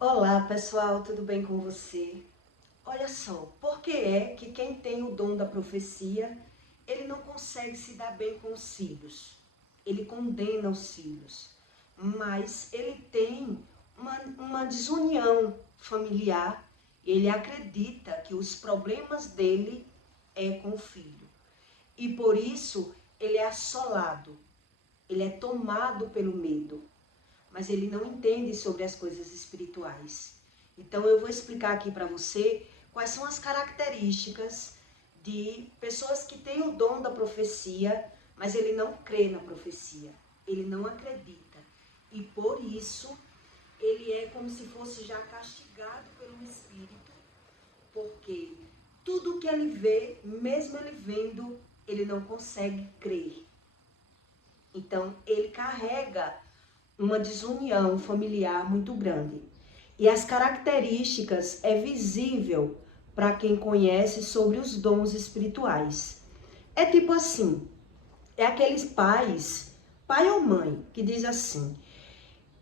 Olá pessoal, tudo bem com você? Olha só, por que é que quem tem o dom da profecia, ele não consegue se dar bem com os filhos? Ele condena os filhos, mas ele tem uma desunião familiar, ele acredita que os problemas dele é com o filho. E por isso ele é assolado, ele é tomado pelo medo, mas ele não entende sobre as coisas espirituais. Então eu vou explicar aqui para você quais são as características de pessoas que têm o dom da profecia, mas ele não crê na profecia, ele não acredita. E por isso ele é como se fosse já castigado pelo Espírito, porque tudo que ele vê, mesmo ele vendo, ele não consegue crer. Então ele carrega uma desunião familiar muito grande. E as características é visível para quem conhece sobre os dons espirituais. É tipo assim, é aqueles pais, pai ou mãe, que diz assim: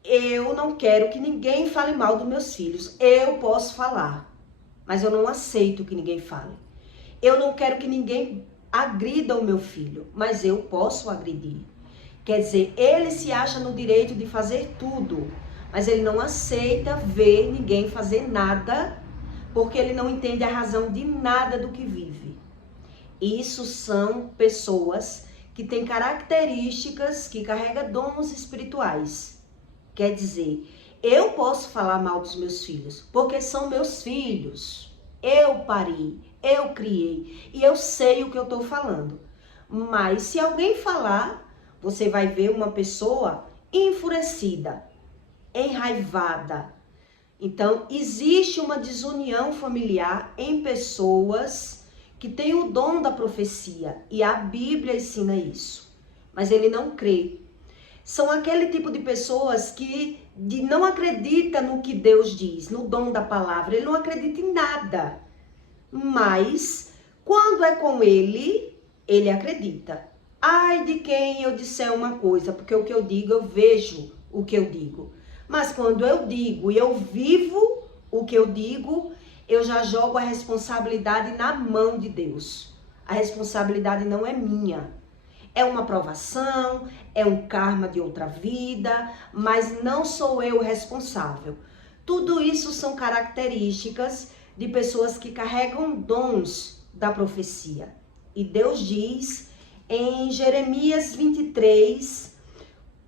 eu não quero que ninguém fale mal dos meus filhos. Eu posso falar, mas eu não aceito que ninguém fale. Eu não quero que ninguém agrida o meu filho, mas eu posso agredir. Quer dizer, ele se acha no direito de fazer tudo, mas ele não aceita ver ninguém fazer nada, porque ele não entende a razão de nada do que vive. Isso são pessoas que têm características, que carregam dons espirituais. Quer dizer, eu posso falar mal dos meus filhos, porque são meus filhos. Eu pari, eu criei, e eu sei o que eu estou falando. Mas se alguém falar, você vai ver uma pessoa enfurecida, enraivada. Então, existe uma desunião familiar em pessoas que têm o dom da profecia. E a Bíblia ensina isso. Mas ele não crê. São aquele tipo de pessoas que não acredita no que Deus diz, no dom da palavra. Ele não acredita em nada. Mas, quando é com ele acredita. Ai de quem eu disser uma coisa, porque o que eu digo, eu vejo o que eu digo. Mas quando eu digo e eu vivo o que eu digo, eu já jogo a responsabilidade na mão de Deus. A responsabilidade não é minha. É uma provação, é um karma de outra vida, mas não sou eu responsável. Tudo isso são características de pessoas que carregam dons da profecia. E Deus diz em Jeremias 23,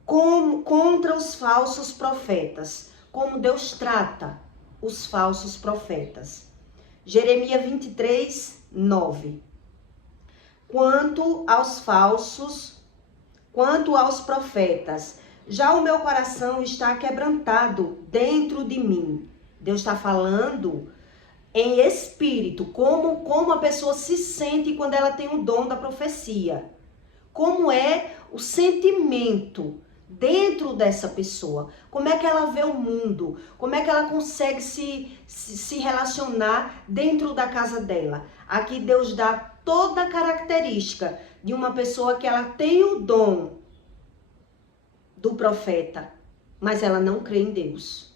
contra os falsos profetas, como Deus trata os falsos profetas. Jeremias 23, 9. Quanto aos profetas, já o meu coração está quebrantado dentro de mim. Deus está falando em espírito, como a pessoa se sente quando ela tem o dom da profecia. Como é o sentimento dentro dessa pessoa. Como é que ela vê o mundo. Como é que ela consegue se relacionar dentro da casa dela. Aqui Deus dá toda a característica de uma pessoa que ela tem o dom do profeta, mas ela não crê em Deus.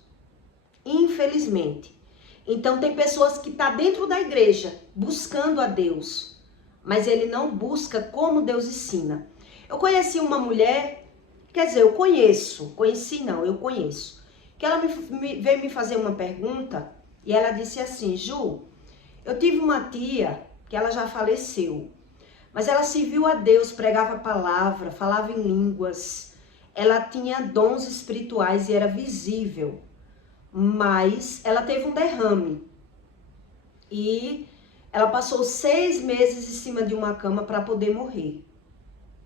Infelizmente. Então tem pessoas que estão dentro da igreja, buscando a Deus, mas ele não busca como Deus ensina. Eu conheci uma mulher, quer dizer, eu conheço, que ela veio me fazer uma pergunta e ela disse assim: Ju, eu tive uma tia que ela já faleceu, mas ela serviu a Deus, pregava a palavra, falava em línguas, ela tinha dons espirituais e era visível. Mas ela teve um derrame e ela passou 6 meses em cima de uma cama para poder morrer.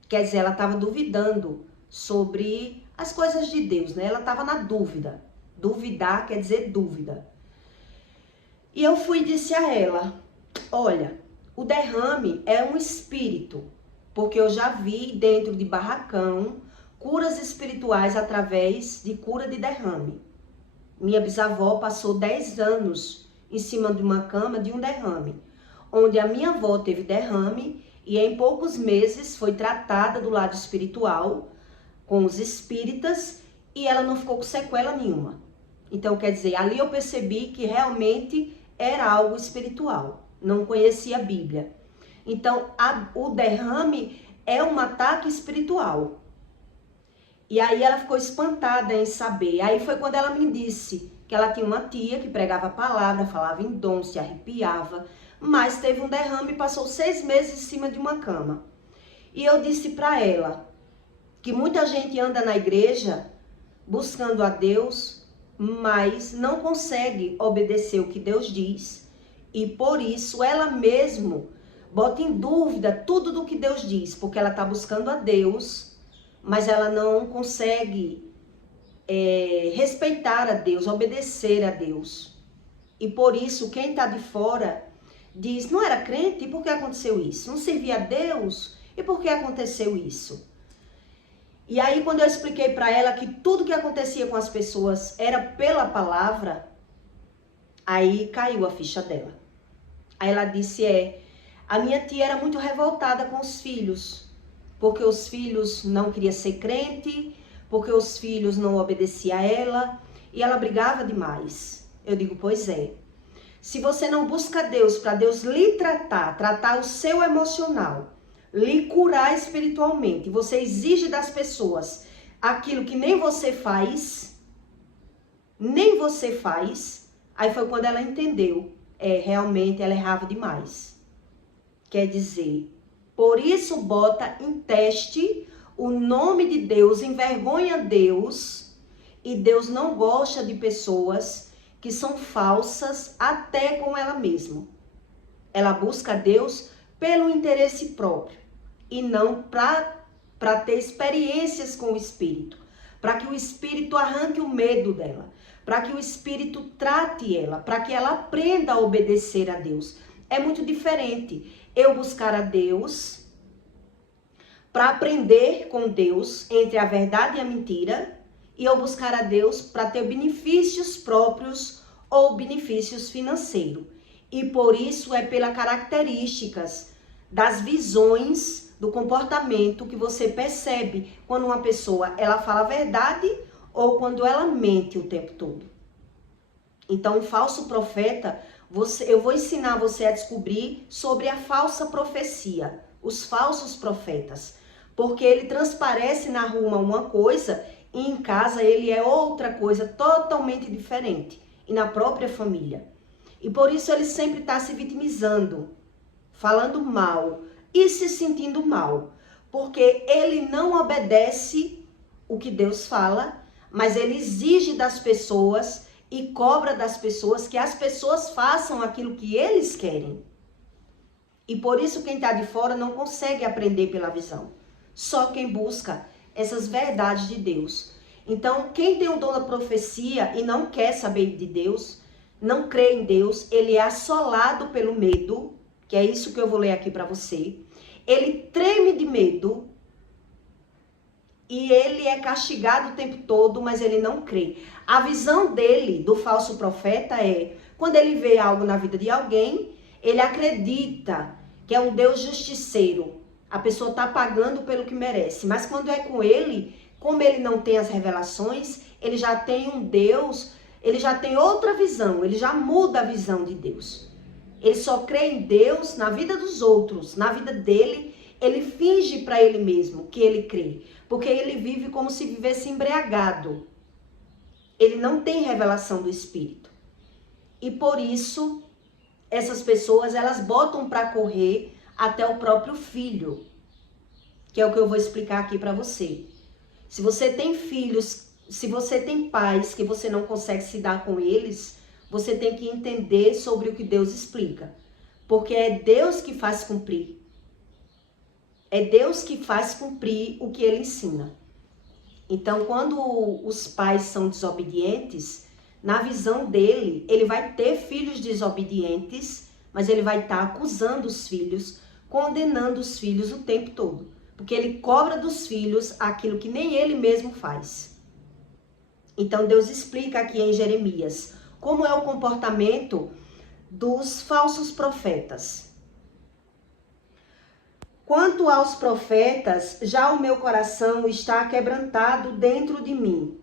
Quer dizer, ela estava duvidando sobre as coisas de Deus, né? Ela estava na dúvida. Duvidar quer dizer dúvida. E eu fui e disse a ela: olha, o derrame é um espírito, porque eu já vi dentro de barracão curas espirituais através de cura de derrame. Minha bisavó passou 10 anos em cima de uma cama de um derrame, onde a minha avó teve derrame e em poucos meses foi tratada do lado espiritual com os espíritas e ela não ficou com sequela nenhuma. Então, quer dizer, ali eu percebi que realmente era algo espiritual. Não conhecia a Bíblia. Então, o derrame é um ataque espiritual. E aí ela ficou espantada em saber. Aí foi quando ela me disse que ela tinha uma tia que pregava a palavra, falava em dom, se arrepiava, mas teve um derrame e passou 6 meses em cima de uma cama. E eu disse para ela que muita gente anda na igreja buscando a Deus, mas não consegue obedecer o que Deus diz. E por isso ela mesmo bota em dúvida tudo do que Deus diz, porque ela está buscando a Deus, mas ela não consegue respeitar a Deus, obedecer a Deus. E por isso quem está de fora diz, não era crente? E por que aconteceu isso? Não servia a Deus? E por que aconteceu isso? E aí quando eu expliquei para ela que tudo que acontecia com as pessoas era pela palavra, aí caiu a ficha dela. Aí ela disse, a minha tia era muito revoltada com os filhos, porque os filhos não queriam ser crente, porque os filhos não obedeciam a ela, e ela brigava demais. Eu digo, pois é. Se você não busca Deus para Deus lhe tratar o seu emocional, lhe curar espiritualmente, você exige das pessoas aquilo que nem você faz, aí foi quando ela entendeu, realmente ela errava demais. Quer dizer, por isso bota em teste o nome de Deus, envergonha Deus, e Deus não gosta de pessoas que são falsas até com ela mesma. Ela busca Deus pelo interesse próprio e não para ter experiências com o Espírito, para que o Espírito arranque o medo dela, para que o Espírito trate ela, para que ela aprenda a obedecer a Deus. É muito diferente eu buscar a Deus para aprender com Deus entre a verdade e a mentira, e eu buscar a Deus para ter benefícios próprios ou benefícios financeiros. E por isso é pelas características das visões do comportamento que você percebe quando uma pessoa ela fala a verdade ou quando ela mente o tempo todo. Então, um falso profeta, eu vou ensinar você a descobrir sobre a falsa profecia, os falsos profetas, porque ele transparece na rua uma coisa e em casa ele é outra coisa totalmente diferente, e na própria família. E por isso ele sempre está se vitimizando, falando mal e se sentindo mal, porque ele não obedece o que Deus fala, mas ele exige das pessoas e cobra das pessoas que as pessoas façam aquilo que eles querem. E por isso quem está de fora não consegue aprender pela visão. Só quem busca essas verdades de Deus. Então, quem tem o dom da profecia e não quer saber de Deus, não crê em Deus, ele é assolado pelo medo, que é isso que eu vou ler aqui para você. Ele treme de medo e ele é castigado o tempo todo, mas ele não crê. A visão dele, do falso profeta, é quando ele vê algo na vida de alguém, ele acredita que é um Deus justiceiro. A pessoa está pagando pelo que merece. Mas quando é com ele, como ele não tem as revelações, ele já tem um Deus, ele já tem outra visão, ele já muda a visão de Deus. Ele só crê em Deus na vida dos outros, na vida dele, ele finge para ele mesmo que ele crê. Porque ele vive como se vivesse embriagado. Ele não tem revelação do Espírito. E por isso, essas pessoas, elas botam para correr até o próprio filho, que é o que eu vou explicar aqui para você. Se você tem filhos, se você tem pais que você não consegue se dar com eles, você tem que entender sobre o que Deus explica. Porque é Deus que faz cumprir. É Deus que faz cumprir o que ele ensina. Então, quando os pais são desobedientes, na visão dele, ele vai ter filhos desobedientes, mas ele vai estar acusando os filhos, condenando os filhos o tempo todo. Porque ele cobra dos filhos aquilo que nem ele mesmo faz. Então, Deus explica aqui em Jeremias como é o comportamento dos falsos profetas. Quanto aos profetas, já o meu coração está quebrantado dentro de mim.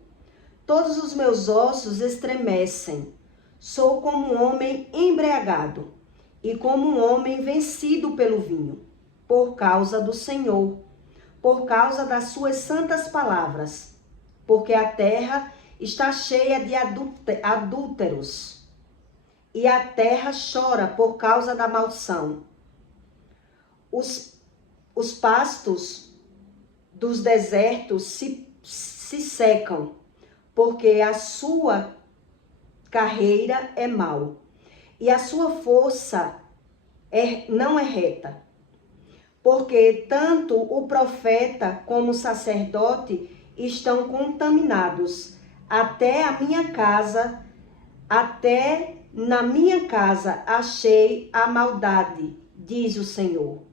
Todos os meus ossos estremecem. Sou como um homem embriagado e como um homem vencido pelo vinho, por causa do Senhor, por causa das suas santas palavras, porque a terra está cheia de adúlteros e a terra chora por causa da maldição. Os pastos dos desertos se secam, porque a sua carreira é mau, e a sua força não é reta. Porque tanto o profeta como o sacerdote estão contaminados. Até na minha casa achei a maldade, diz o Senhor.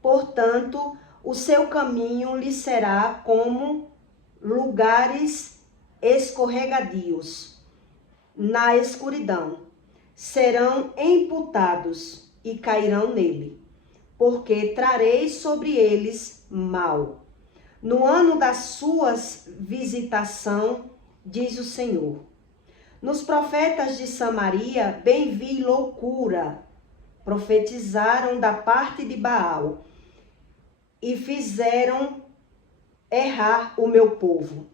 Portanto, o seu caminho lhe será como lugares escorregadios na escuridão. Serão imputados e cairão nele, porque trarei sobre eles mal. No ano da sua visitação, diz o Senhor. Nos profetas de Samaria, bem vi loucura. Profetizaram da parte de Baal e fizeram errar o meu povo.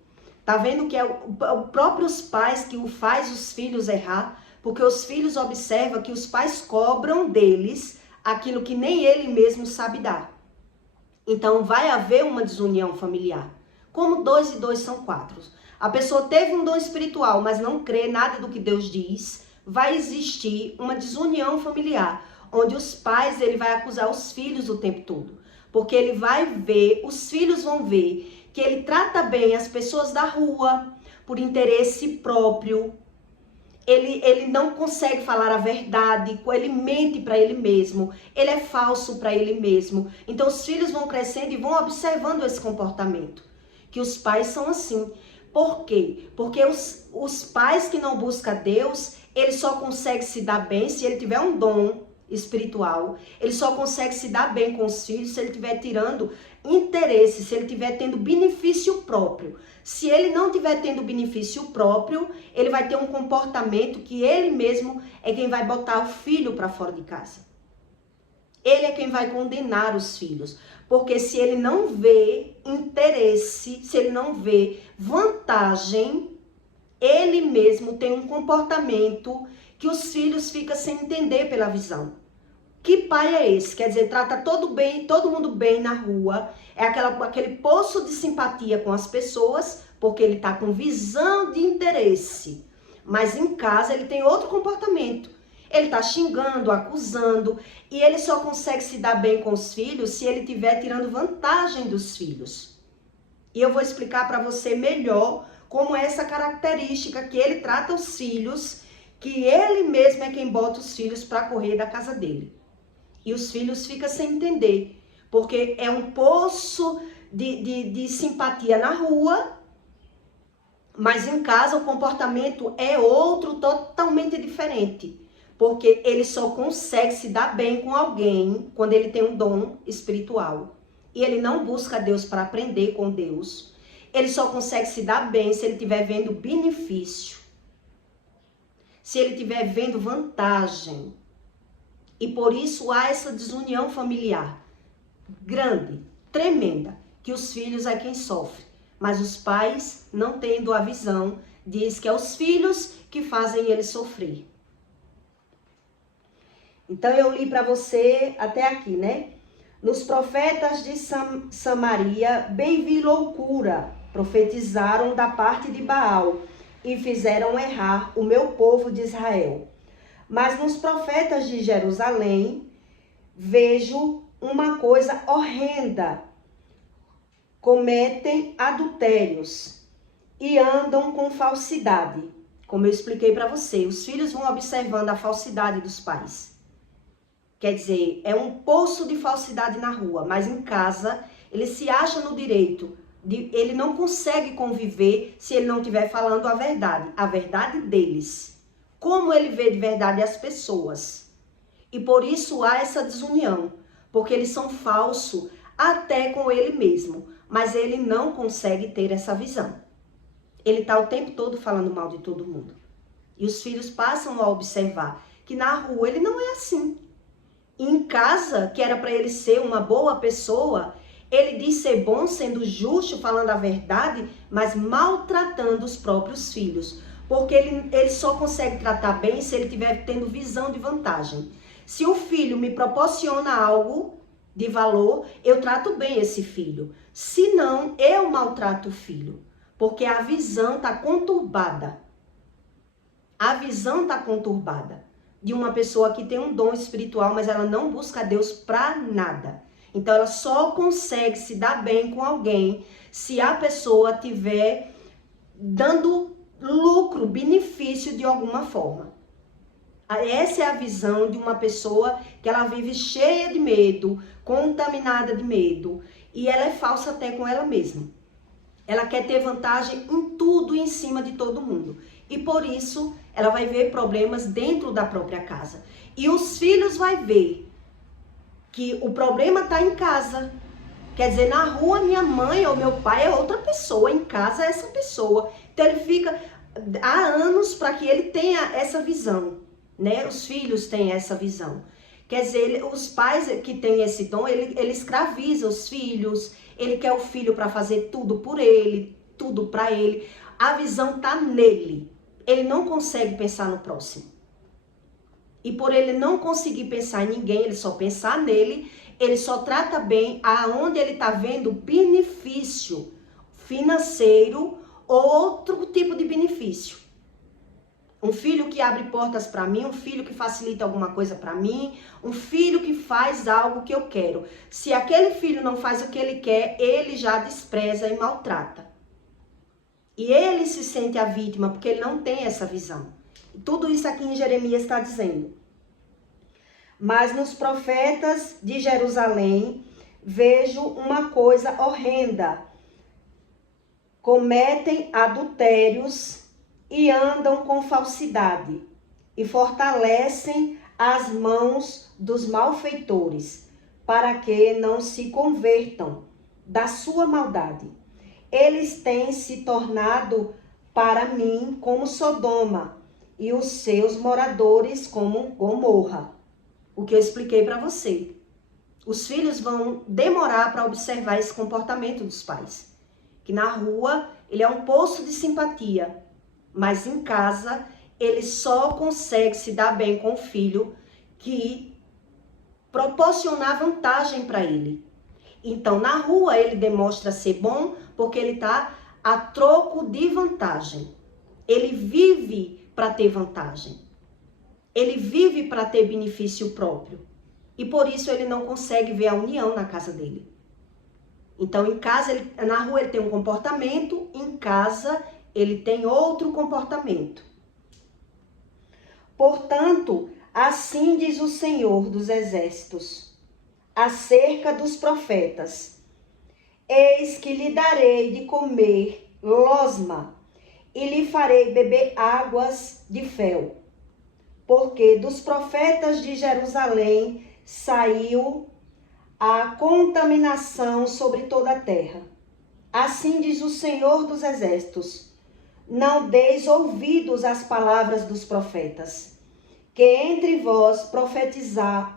Tá vendo que é os próprios pais que faz os filhos errar, porque os filhos observam que os pais cobram deles aquilo que nem ele mesmo sabe dar. Então vai haver uma desunião familiar. Como 2 e 2 são 4. A pessoa teve um dom espiritual, mas não crê nada do que Deus diz, vai existir uma desunião familiar, onde os pais ele vai acusar os filhos o tempo todo. Porque ele vai ver, os filhos vão ver que ele trata bem as pessoas da rua por interesse próprio. Ele não consegue falar a verdade, ele mente para ele mesmo, ele é falso para ele mesmo. Então os filhos vão crescendo e vão observando esse comportamento, que os pais são assim. Por quê? Porque os pais que não buscam Deus, ele só consegue se dar bem se ele tiver um dom espiritual. Ele só consegue se dar bem com os filhos se ele estiver tirando interesse, se ele estiver tendo benefício próprio. Se ele não estiver tendo benefício próprio, ele vai ter um comportamento que ele mesmo é quem vai botar o filho para fora de casa. Ele é quem vai condenar os filhos. Porque se ele não vê interesse, se ele não vê vantagem, ele mesmo tem um comportamento que os filhos ficam sem entender pela visão. Que pai é esse? Quer dizer, trata todo mundo bem na rua, é aquele poço de simpatia com as pessoas, porque ele está com visão de interesse. Mas em casa ele tem outro comportamento. Ele está xingando, acusando, e ele só consegue se dar bem com os filhos se ele estiver tirando vantagem dos filhos. E eu vou explicar para você melhor como é essa característica que ele trata os filhos, que ele mesmo é quem bota os filhos para correr da casa dele. E os filhos ficam sem entender, porque é um poço de simpatia na rua, mas em casa o comportamento é outro, totalmente diferente. Porque ele só consegue se dar bem com alguém quando ele tem um dom espiritual. E ele não busca Deus para aprender com Deus. Ele só consegue se dar bem se ele estiver vendo benefício. Se ele estiver vendo vantagem. E por isso há essa desunião familiar grande, tremenda, que os filhos é quem sofre. Mas os pais, não tendo a visão, diz que é os filhos que fazem ele sofrer. Então eu li para você até aqui, né? Nos profetas de Samaria, bem vi loucura, profetizaram da parte de Baal e fizeram errar o meu povo de Israel. Mas nos profetas de Jerusalém, vejo uma coisa horrenda. Cometem adultérios e andam com falsidade. Como eu expliquei para você, os filhos vão observando a falsidade dos pais. Quer dizer, é um poço de falsidade na rua, mas em casa ele se acha no direito. Ele não consegue conviver se ele não estiver falando a verdade deles. Como ele vê de verdade as pessoas. E por isso há essa desunião, porque eles são falsos até com ele mesmo, mas ele não consegue ter essa visão. ele está o tempo todo falando mal de todo mundo. E os filhos passam a observar que na rua ele não é assim. E em casa, que era para ele ser uma boa pessoa, ele diz ser bom, sendo justo, falando a verdade, mas maltratando os próprios filhos. Porque ele só consegue tratar bem se ele estiver tendo visão de vantagem. Se o filho me proporciona algo de valor, eu trato bem esse filho. Se não, eu maltrato o filho. Porque a visão está conturbada. A visão está conturbada de uma pessoa que tem um dom espiritual, mas ela não busca Deus para nada. Então, ela só consegue se dar bem com alguém se a pessoa tiver dando lucro, benefício de alguma forma. Essa é a visão de uma pessoa que ela vive cheia de medo, contaminada de medo, e ela é falsa até com ela mesma. Ela quer ter vantagem em tudo e em cima de todo mundo. E por isso, ela vai ver problemas dentro da própria casa. E os filhos vão ver que o problema está em casa. Quer dizer, na rua, minha mãe ou meu pai é outra pessoa, em casa é essa pessoa. Então, ele fica há anos para que ele tenha essa visão, né? Os filhos têm essa visão. Quer dizer, os pais que têm esse dom, ele escraviza os filhos, ele quer o filho para fazer tudo por ele, tudo para ele. A visão está nele. Ele não consegue pensar no próximo. E por ele não conseguir pensar em ninguém, ele só pensar nele, ele só trata bem aonde ele está vendo benefício financeiro ou outro tipo de benefício. Um filho que abre portas para mim, um filho que facilita alguma coisa para mim, um filho que faz algo que eu quero. Se aquele filho não faz o que ele quer, ele já despreza e maltrata. E ele se sente a vítima porque ele não tem essa visão. Tudo isso aqui em Jeremias está dizendo. Mas nos profetas de Jerusalém vejo uma coisa horrenda. Cometem adultérios e andam com falsidade e fortalecem as mãos dos malfeitores para que não se convertam da sua maldade. Eles têm se tornado para mim como Sodoma e os seus moradores como Gomorra. O que eu expliquei para você. Os filhos vão demorar para observar esse comportamento dos pais. Que na rua ele é um poço de simpatia, mas em casa ele só consegue se dar bem com o filho que proporcionar vantagem para ele. Então na rua ele demonstra ser bom porque ele está a troco de vantagem. Ele vive para ter vantagem. Ele vive para ter benefício próprio. E por isso ele não consegue ver a união na casa dele. Então, em casa, na rua ele tem um comportamento, em casa ele tem outro comportamento. Portanto, assim diz o Senhor dos Exércitos, acerca dos profetas: eis que lhe darei de comer losma, e lhe farei beber águas de fel. Porque dos profetas de Jerusalém saiu a contaminação sobre toda a terra. Assim diz o Senhor dos Exércitos: não deis ouvidos às palavras dos profetas, que entre vós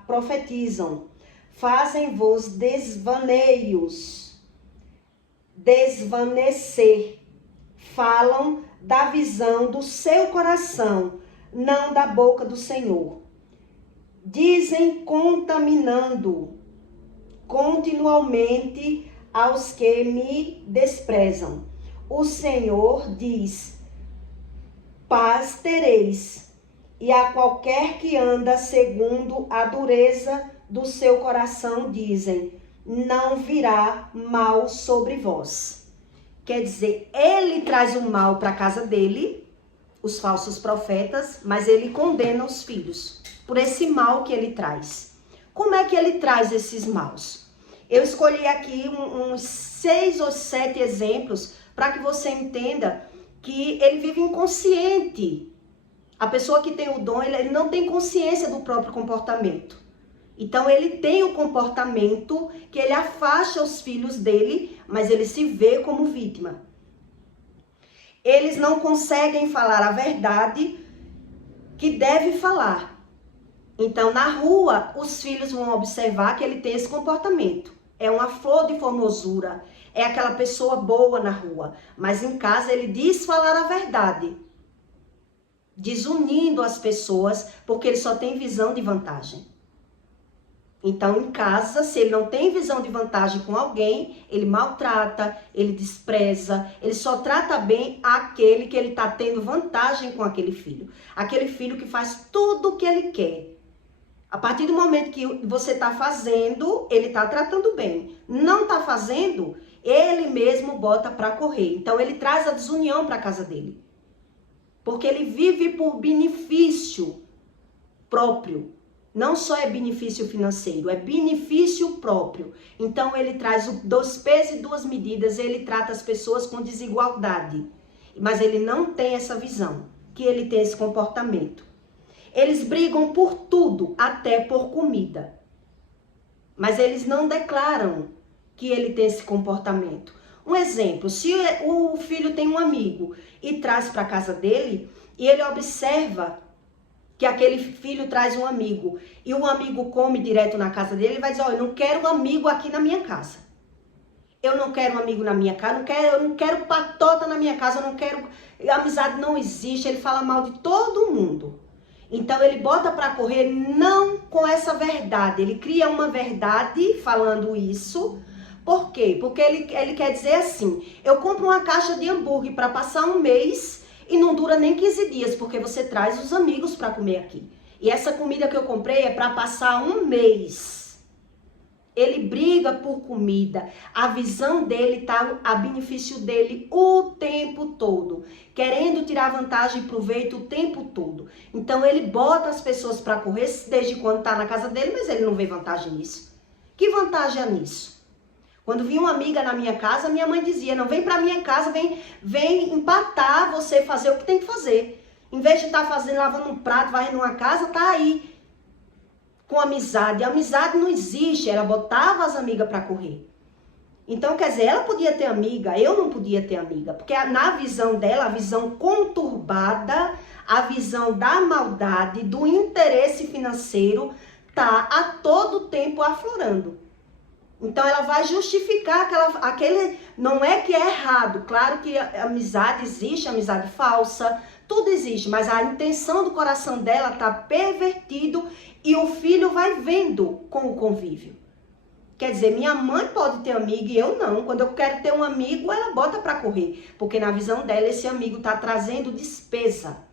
profetizam, fazem-vos desvanecer, falam da visão do seu coração, não da boca do Senhor. Dizem contaminando continuamente aos que me desprezam. O Senhor diz: paz tereis, e a qualquer que anda segundo a dureza do seu coração dizem: não virá mal sobre vós. Quer dizer, ele traz o mal para a casa dele, os falsos profetas, mas ele condena os filhos por esse mal que ele traz. Como é que ele traz esses maus? Eu escolhi aqui uns 6 ou 7 exemplos para que você entenda que ele vive inconsciente. A pessoa que tem o dom, ele não tem consciência do próprio comportamento. Então, ele tem o comportamento que ele afasta os filhos dele, mas ele se vê como vítima. Eles não conseguem falar a verdade que deve falar. Então, na rua, os filhos vão observar que ele tem esse comportamento. É uma flor de formosura, é aquela pessoa boa na rua. Mas em casa ele diz falar a verdade, desunindo as pessoas, porque ele só tem visão de vantagem. Então, em casa, se ele não tem visão de vantagem com alguém, ele maltrata, ele despreza, ele só trata bem aquele que ele está tendo vantagem com aquele filho. Aquele filho que faz tudo o que ele quer. A partir do momento que você está fazendo, ele está tratando bem. Não está fazendo, ele mesmo bota para correr. Então, ele traz a desunião para a casa dele. Porque ele vive por benefício próprio. Não só é benefício financeiro, é benefício próprio. Então, ele traz dois pesos e duas medidas, ele trata as pessoas com desigualdade. Mas ele não tem essa visão, que ele tem esse comportamento. Eles brigam por tudo, até por comida. Mas eles não declaram que ele tem esse comportamento. Um exemplo, se o filho tem um amigo e traz para casa dele, e ele observa que aquele filho traz um amigo, e o amigo come direto na casa dele, ele vai dizer, eu não quero um amigo aqui na minha casa. Eu não quero um amigo na minha casa, eu não quero patota na minha casa, eu não quero, amizade não existe, ele fala mal de todo mundo. Então ele bota para correr não com essa verdade, ele cria uma verdade falando isso. Por quê? Porque ele quer dizer assim, eu compro uma caixa de hambúrguer para passar um mês e não dura nem 15 dias, porque você traz os amigos para comer aqui. E essa comida que eu comprei é para passar um mês. Ele briga por comida. A visão dele está a benefício dele o tempo todo. Querendo tirar vantagem e proveito o tempo todo. Então ele bota as pessoas para correr desde quando está na casa dele, mas ele não vê vantagem nisso. Que vantagem há nisso? Quando vinha uma amiga na minha casa, minha mãe dizia, não, vem pra minha casa, vem empatar você fazer o que tem que fazer. Em vez de estar lavando um prato, varrendo uma casa, tá aí com amizade. A amizade não existe, ela botava as amigas pra correr. Então, quer dizer, ela podia ter amiga, eu não podia ter amiga. Porque na visão dela, a visão conturbada, a visão da maldade, do interesse financeiro, tá a todo tempo aflorando. Então, ela vai justificar aquele... Não é que é errado. Claro que a amizade existe, amizade falsa, tudo existe. Mas a intenção do coração dela está pervertido e o filho vai vendo com o convívio. Quer dizer, minha mãe pode ter amigo e eu não. Quando eu quero ter um amigo, ela bota para correr. Porque na visão dela, esse amigo está trazendo despesa.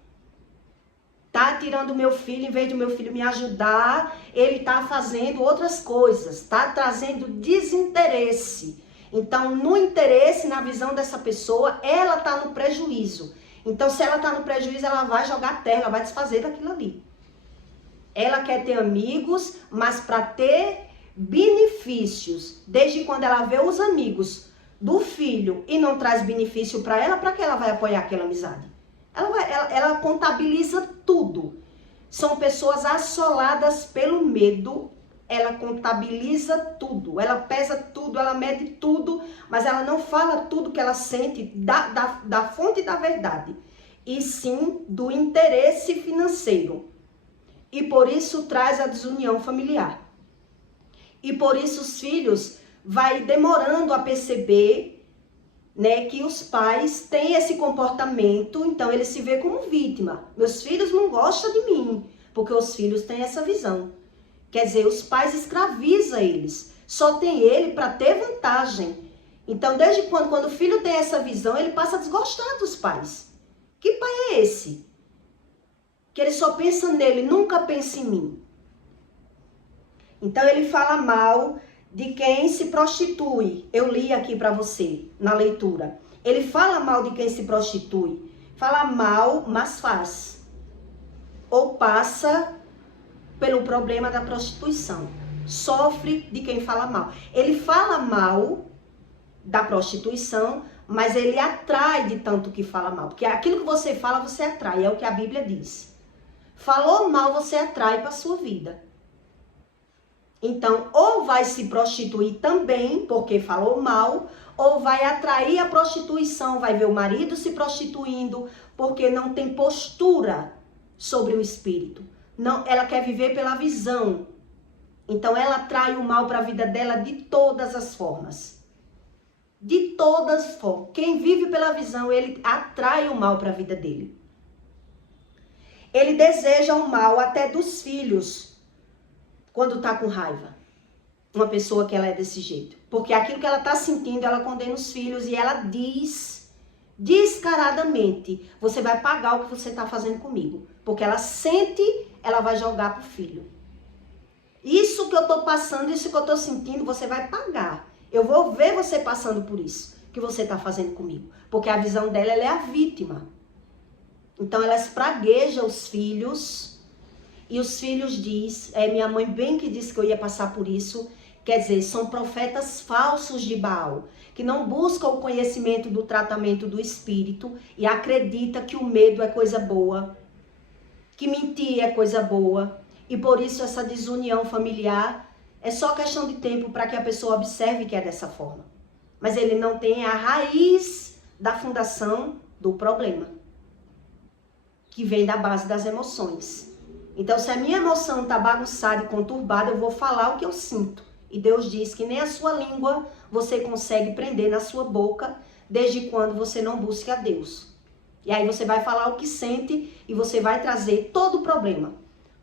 Tá tirando o meu filho, em vez de o meu filho me ajudar, ele tá fazendo outras coisas, tá trazendo desinteresse. Então, no interesse, na visão dessa pessoa, ela tá no prejuízo. Então, se ela tá no prejuízo, ela vai jogar terra, ela vai desfazer daquilo ali. Ela quer ter amigos, mas para ter benefícios, desde quando ela vê os amigos do filho e não traz benefício para ela, para que ela vai apoiar aquela amizade? Ela contabiliza tudo. São pessoas assoladas pelo medo. Ela contabiliza tudo. Ela pesa tudo, ela mede tudo. Mas ela não fala tudo que ela sente da fonte da verdade. E sim do interesse financeiro. E por isso traz a desunião familiar. E por isso os filhos vai demorando a perceber, né, que os pais têm esse comportamento, então ele se vê como vítima. Meus filhos não gostam de mim, porque os filhos têm essa visão. Quer dizer, os pais escravizam eles, só tem ele para ter vantagem. Então, desde quando o filho tem essa visão, ele passa a desgostar dos pais. Que pai é esse? Que ele só pensa nele, nunca pensa em mim. Então, ele fala mal de quem se prostitui. Eu li aqui para você, na leitura. Ele fala mal de quem se prostitui. Fala mal, mas faz. Ou passa pelo problema da prostituição. Sofre de quem fala mal. Ele fala mal da prostituição, mas ele atrai de tanto que fala mal. Porque aquilo que você fala, você atrai. É o que a Bíblia diz. Falou mal, você atrai para a sua vida. Então, ou vai se prostituir também, porque falou mal, ou vai atrair a prostituição, vai ver o marido se prostituindo, porque não tem postura sobre o espírito. Não, ela quer viver pela visão. Então ela atrai o mal para a vida dela de todas as formas. De todas as formas. Quem vive pela visão, ele atrai o mal para a vida dele. Ele deseja o mal até dos filhos quando está com raiva. Uma pessoa que ela é desse jeito. Porque aquilo que ela está sentindo, ela condena os filhos e ela diz descaradamente: você vai pagar o que você está fazendo comigo. Porque ela sente, ela vai jogar pro filho. Isso que eu estou passando, isso que eu estou sentindo, você vai pagar. Eu vou ver você passando por isso que você está fazendo comigo. Porque a visão dela, ela é a vítima. Então ela espragueja os filhos. E os filhos diz, minha mãe bem que disse que eu ia passar por isso. Quer dizer, são profetas falsos de Baal, que não buscam o conhecimento do tratamento do espírito e acredita que o medo é coisa boa, que mentir é coisa boa. E por isso essa desunião familiar é só questão de tempo para que a pessoa observe que é dessa forma. Mas ele não tem a raiz da fundação do problema, que vem da base das emoções. Então, se a minha emoção está bagunçada e conturbada, eu vou falar o que eu sinto. E Deus diz que nem a sua língua você consegue prender na sua boca, desde quando você não busque a Deus. E aí você vai falar o que sente e você vai trazer todo o problema.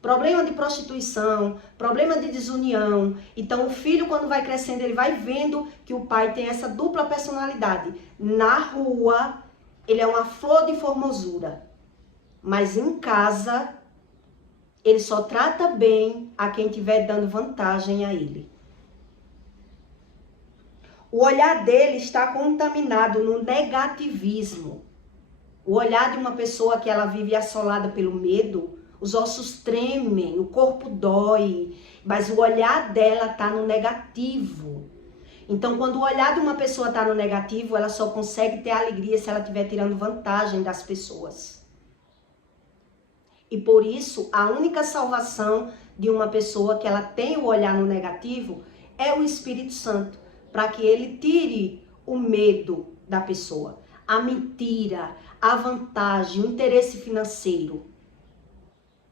Problema de prostituição, problema de desunião. Então o filho, quando vai crescendo, ele vai vendo que o pai tem essa dupla personalidade. Na rua, ele é uma flor de formosura. Mas em casa, ele só trata bem a quem estiver dando vantagem a ele. O olhar dele está contaminado no negativismo. O olhar de uma pessoa que ela vive assolada pelo medo, os ossos tremem, o corpo dói, mas o olhar dela está no negativo. Então, quando o olhar de uma pessoa está no negativo, ela só consegue ter alegria se ela estiver tirando vantagem das pessoas. E por isso, a única salvação de uma pessoa que ela tem o olhar no negativo é o Espírito Santo, para que ele tire o medo da pessoa, a mentira, a vantagem, o interesse financeiro.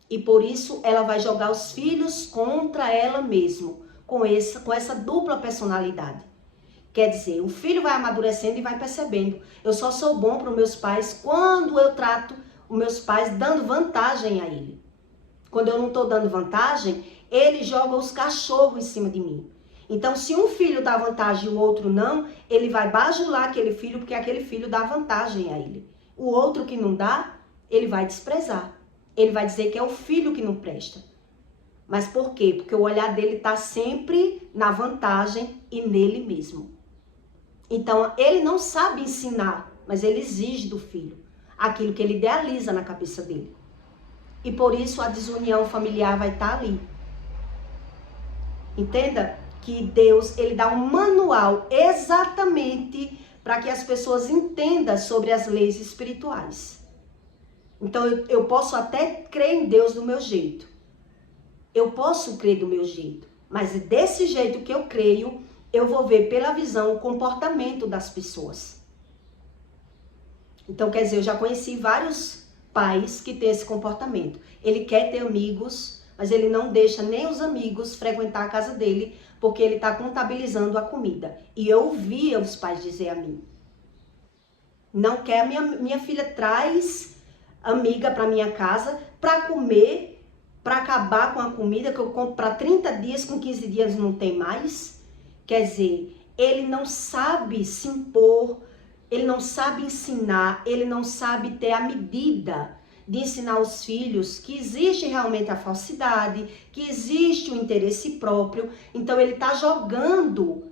E por isso ela vai jogar os filhos contra ela mesma, com essa dupla personalidade. Quer dizer, o filho vai amadurecendo e vai percebendo: eu só sou bom para os meus pais quando eu trato os meus pais dando vantagem a ele. Quando eu não estou dando vantagem, ele joga os cachorros em cima de mim. Então, se um filho dá vantagem e o outro não, ele vai bajular aquele filho porque aquele filho dá vantagem a ele. O outro que não dá, ele vai desprezar. Ele vai dizer que é o filho que não presta. Mas por quê? Porque o olhar dele está sempre na vantagem e nele mesmo. Então, ele não sabe ensinar, mas ele exige do filho aquilo que ele idealiza na cabeça dele. E por isso a desunião familiar vai estar ali. Entenda que Deus, ele dá um manual exatamente para que as pessoas entendam sobre as leis espirituais. Então, eu posso até crer em Deus do meu jeito. Eu posso crer do meu jeito. Mas desse jeito que eu creio, eu vou ver pela visão o comportamento das pessoas. Então, quer dizer, eu já conheci vários pais que têm esse comportamento. Ele quer ter amigos, mas ele não deixa nem os amigos frequentar a casa dele, porque ele está contabilizando a comida. E eu ouvia os pais dizer a mim: não quer, minha filha traz amiga para minha casa para comer, para acabar com a comida que eu compro para 30 dias, com 15 dias não tem mais. Quer dizer, ele não sabe se impor, ele não sabe ensinar, ele não sabe ter a medida de ensinar os filhos que existe realmente a falsidade, que existe o interesse próprio. Então ele está jogando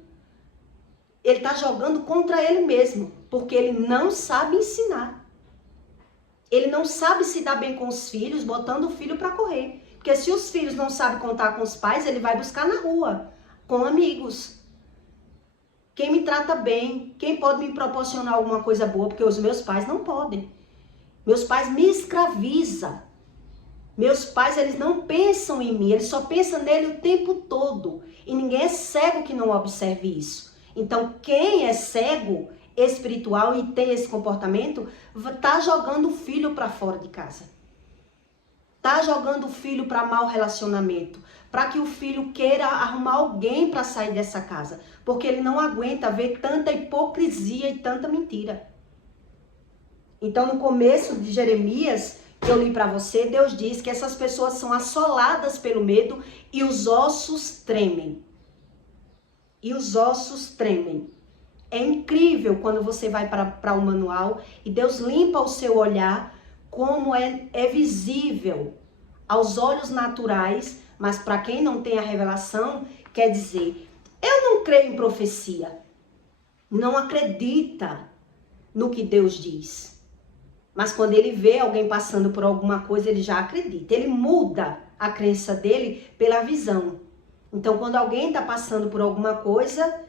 contra ele mesmo, porque ele não sabe ensinar. Ele não sabe se dar bem com os filhos, botando o filho para correr. Porque se os filhos não sabem contar com os pais, ele vai buscar na rua, com amigos. Quem me trata bem, quem pode me proporcionar alguma coisa boa, porque os meus pais não podem. Meus pais me escravizam. Meus pais, eles não pensam em mim, eles só pensam nele o tempo todo. E ninguém é cego que não observe isso. Então, quem é cego espiritual e tem esse comportamento, tá jogando o filho para fora de casa. Tá jogando o filho para mau relacionamento, para que o filho queira arrumar alguém para sair dessa casa, porque ele não aguenta ver tanta hipocrisia e tanta mentira. Então, no começo de Jeremias, que eu li para você, Deus diz que essas pessoas são assoladas pelo medo e os ossos tremem. E os ossos tremem. É incrível quando você vai para o manual e Deus limpa o seu olhar, como é visível aos olhos naturais, mas para quem não tem a revelação, quer dizer, eu não creio em profecia, não acredita no que Deus diz. Mas quando ele vê alguém passando por alguma coisa, ele já acredita. Ele muda a crença dele pela visão. Então, quando alguém está passando por alguma coisa,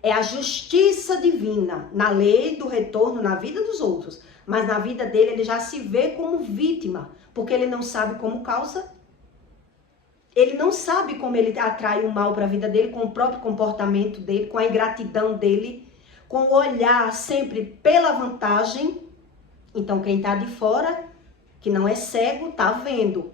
é a justiça divina na lei do retorno na vida dos outros. Mas na vida dele, ele já se vê como vítima, porque ele não sabe como causa. Ele não sabe como ele atrai o mal para a vida dele, com o próprio comportamento dele, com a ingratidão dele, com o olhar sempre pela vantagem. Então, quem está de fora, que não é cego, está vendo.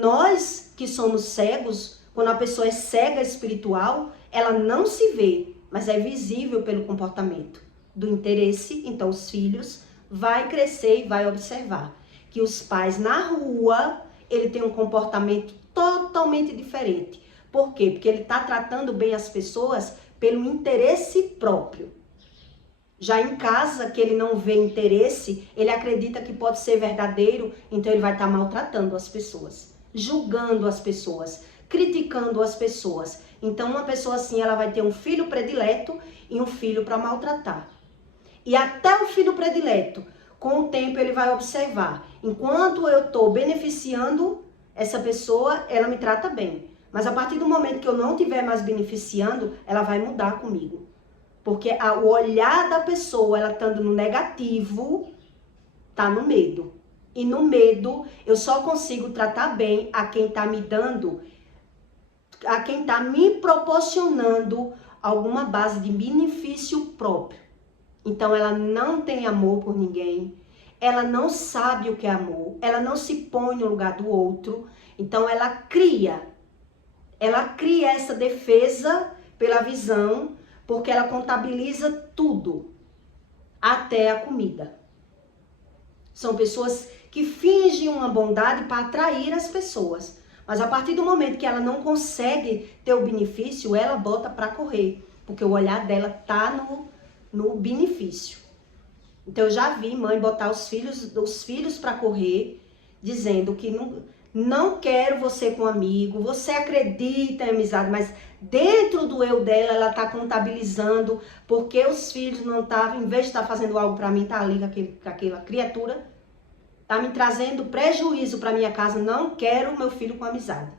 Nós que somos cegos, quando a pessoa é cega espiritual, ela não se vê, mas é visível pelo comportamento do interesse. Então, os filhos vai crescer e vai observar que os pais na rua, ele tem um comportamento totalmente diferente. Por quê? Porque ele está tratando bem as pessoas pelo interesse próprio. Já em casa, que ele não vê interesse, ele acredita que pode ser verdadeiro, então ele vai estar maltratando as pessoas, julgando as pessoas, criticando as pessoas. Então, uma pessoa assim, ela vai ter um filho predileto e um filho para maltratar. E até o filho predileto, com o tempo, ele vai observar. Enquanto eu estou beneficiando essa pessoa, ela me trata bem. Mas a partir do momento que eu não estiver mais beneficiando, ela vai mudar comigo. Porque o olhar da pessoa, ela estando no negativo, tá no medo. E no medo, eu só consigo tratar bem a quem tá me dando, a quem tá me proporcionando alguma base de benefício próprio. Então, ela não tem amor por ninguém, ela não sabe o que é amor, ela não se põe no lugar do outro. Então, ela cria essa defesa pela visão, porque ela contabiliza tudo, até a comida. São pessoas que fingem uma bondade para atrair as pessoas. Mas a partir do momento que ela não consegue ter o benefício, ela bota para correr. Porque o olhar dela tá no benefício. Então eu já vi mãe botar os filhos para correr, dizendo que não quero você com amigo, você acredita em amizade, mas dentro do eu dela, ela tá contabilizando, porque os filhos não estavam, em vez de estar fazendo algo para mim, tá ali com aquela criatura, tá me trazendo prejuízo para minha casa, não quero meu filho com amizade.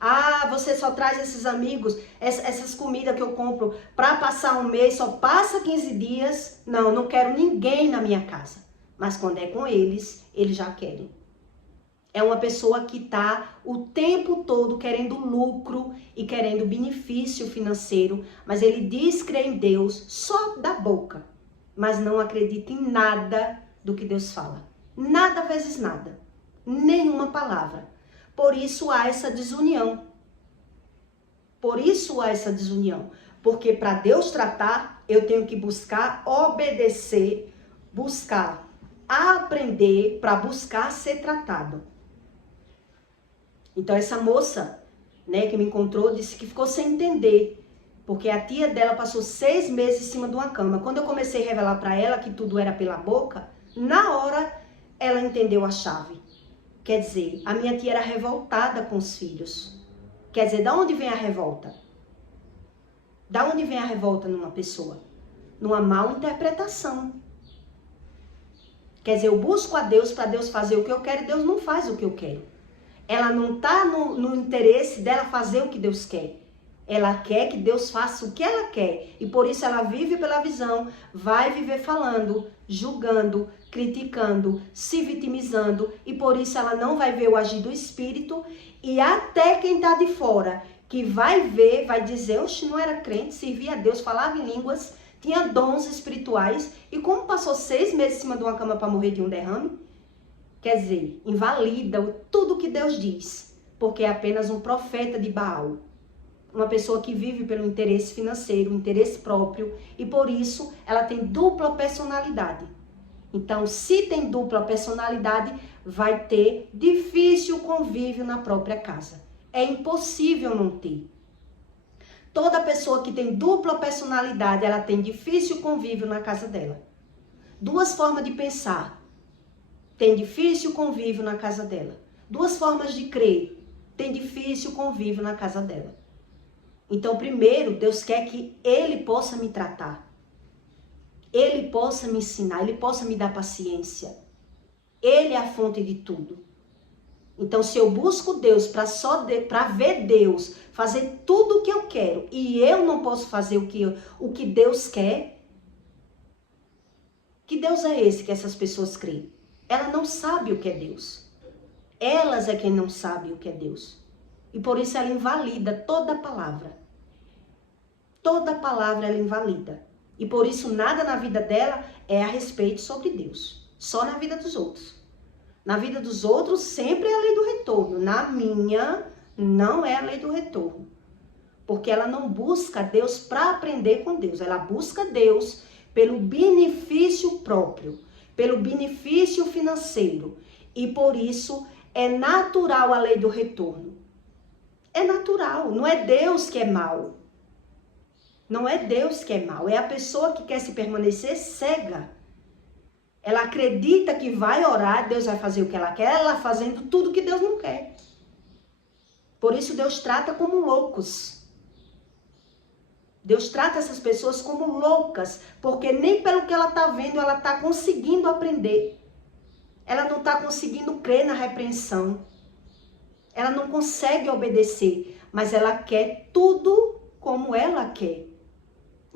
Ah, você só traz esses amigos, essas comidas que eu compro para passar um mês, só passa 15 dias. Não quero ninguém na minha casa. Mas quando é com eles já querem. É uma pessoa que está o tempo todo querendo lucro e querendo benefício financeiro, mas ele diz crer em Deus só da boca, mas não acredita em nada do que Deus fala. Nada vezes nada, nenhuma palavra. Por isso há essa desunião. Porque para Deus tratar, eu tenho que buscar obedecer, buscar aprender para buscar ser tratado. Então essa moça, né, que me encontrou, disse que ficou sem entender, porque a tia dela passou 6 meses em cima de uma cama. Quando eu comecei a revelar para ela que tudo era pela boca, na hora ela entendeu a chave. Quer dizer, a minha tia era revoltada com os filhos. Quer dizer, da onde vem a revolta? Da onde vem a revolta numa pessoa? Numa mal interpretação. Quer dizer, eu busco a Deus para Deus fazer o que eu quero e Deus não faz o que eu quero. Ela não está no interesse dela fazer o que Deus quer. Ela quer que Deus faça o que ela quer. E por isso ela vive pela visão, vai viver falando, julgando, criticando, se vitimizando. E por isso ela não vai ver o agir do Espírito. E até quem está de fora, que vai ver, vai dizer, oxe, não era crente, servia a Deus, falava em línguas, tinha dons espirituais, e como passou 6 meses em cima de uma cama para morrer de um derrame? Quer dizer, invalida tudo que Deus diz, porque é apenas um profeta de Baal. Uma pessoa que vive pelo interesse financeiro, interesse próprio, e por isso ela tem dupla personalidade. Então, se tem dupla personalidade, vai ter difícil convívio na própria casa. É impossível não ter. Toda pessoa que tem dupla personalidade, ela tem difícil convívio na casa dela. 2 formas de pensar. Tem difícil convívio na casa dela. 2 formas de crer. Tem difícil convívio na casa dela. Então, primeiro, Deus quer que Ele possa me tratar. Ele possa me ensinar, Ele possa me dar paciência. Ele é a fonte de tudo. Então, se eu busco Deus para ver Deus fazer tudo o que eu quero e eu não posso fazer o que Deus quer, que Deus é esse que essas pessoas creem? Ela não sabe o que é Deus. Elas é quem não sabe o que é Deus. E por isso ela invalida toda a palavra. Toda palavra ela invalida. E por isso nada na vida dela é a respeito sobre Deus. Só na vida dos outros. Na vida dos outros sempre é a lei do retorno. Na minha não é a lei do retorno. Porque ela não busca Deus para aprender com Deus. Ela busca Deus pelo benefício próprio. Pelo benefício financeiro. E por isso é natural a lei do retorno. É natural. Não é Deus que é mau. Não é Deus que é mau, é a pessoa que quer se permanecer cega. Ela acredita que vai orar, Deus vai fazer o que ela quer, ela fazendo tudo que Deus não quer. Por isso Deus trata como loucos. Deus trata essas pessoas como loucas, porque nem pelo que ela está vendo, ela está conseguindo aprender. Ela não está conseguindo crer na repreensão. Ela não consegue obedecer, mas ela quer tudo como ela quer.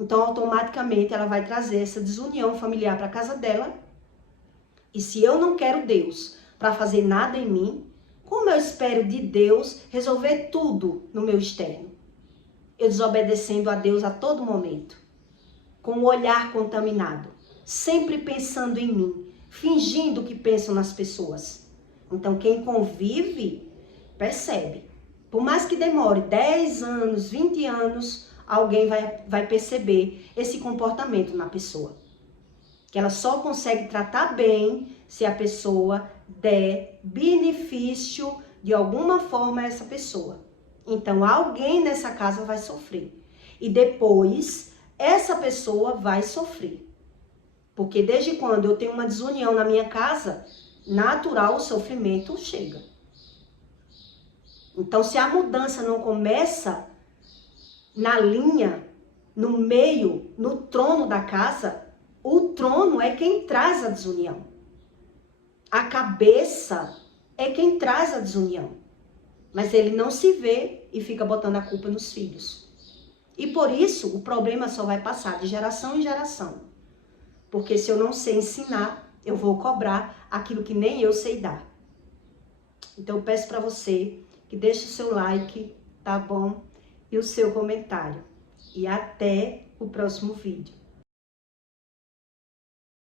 Então, automaticamente, ela vai trazer essa desunião familiar para a casa dela. E se eu não quero Deus para fazer nada em mim, como eu espero de Deus resolver tudo no meu externo? Eu desobedecendo a Deus a todo momento, com o olhar contaminado, sempre pensando em mim, fingindo que penso nas pessoas. Então, quem convive, percebe. Por mais que demore 10 anos, 20 anos, alguém vai perceber esse comportamento na pessoa. Que ela só consegue tratar bem se a pessoa der benefício de alguma forma a essa pessoa. Então, alguém nessa casa vai sofrer. E depois, essa pessoa vai sofrer. Porque desde quando eu tenho uma desunião na minha casa, natural o sofrimento chega. Então, se a mudança não começa na linha, no meio, no trono da casa, o trono é quem traz a desunião. A cabeça é quem traz a desunião. Mas ele não se vê e fica botando a culpa nos filhos. E por isso, o problema só vai passar de geração em geração. Porque se eu não sei ensinar, eu vou cobrar aquilo que nem eu sei dar. Então, eu peço para você que deixe o seu like, tá bom? E o seu comentário. E até o próximo vídeo.